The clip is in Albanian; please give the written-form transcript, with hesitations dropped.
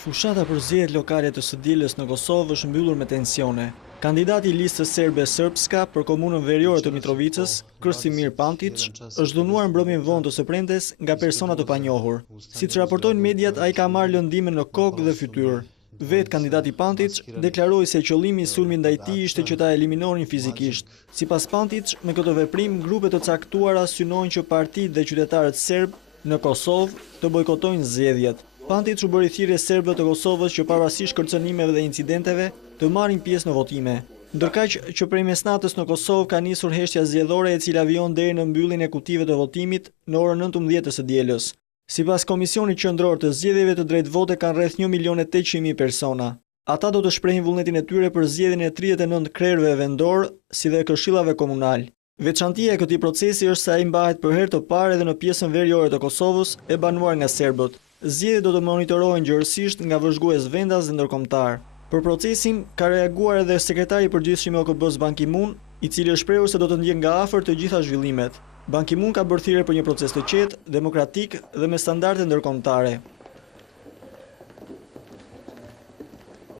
Fushata për zgjedhjet lokale të së dielës në Kosovë është mbyllur me tensione. Kandidati i listës serbe Srpska për komunën veriore të Mitrovicës, Krstimir Pantić, është dënuar mbrëmjen vonë të së premtes nga persona të panjohur. Siç raportojnë mediat, ai ka marrë lëndime në kokë dhe fytyrë. Vetë kandidati Pantić deklaroi se qëllimi i sulmit ndaj tij ishte që ta eliminonin fizikisht. Sipas Pantić, me këtë veprim, grupe të caktuara synojnë që partitë dhe qytetarët serb në Kosovë të bojkotojnë zgjedhjet. Pantić u bëri thirrje serbëve të Kosovës që pavarësisht kërcënimeve dhe incidenteve të marrin pjesë në votime. Ndërkaq që prej mesnatës në Kosovë ka nisur heshtja zgjedhore e cila vijon deri në mbylljen e kutive të votimit në orën 19 të së dielës. Sipas Komisionit Qendror të Zgjedhjeve të drejtë vote kanë rreth 1.800.000 persona. Ata do të shprehin vullnetin e tyre për zgjedhjen e 39 krerëve vendor, si dhe këshillave komunal. Veçantia e këtij procesi është se ai mbahet për herë të parë edhe në pjesën veriore të Kosovës e banuar nga serbët. Zgjedhjet do të monitorohen gjërësisht nga vëzhgues vendas dhe ndërkombëtar. Për procesin ka reaguar edhe sekretari i përgjithshëm i OKB-s Ban Ki-moon, i cili është shprehur se do të ndjek nga afër të gjitha zhvillimet. Ban Ki-moon ka bërë thirrje për një proces të qetë, demokratik dhe me standarde ndërkombëtare.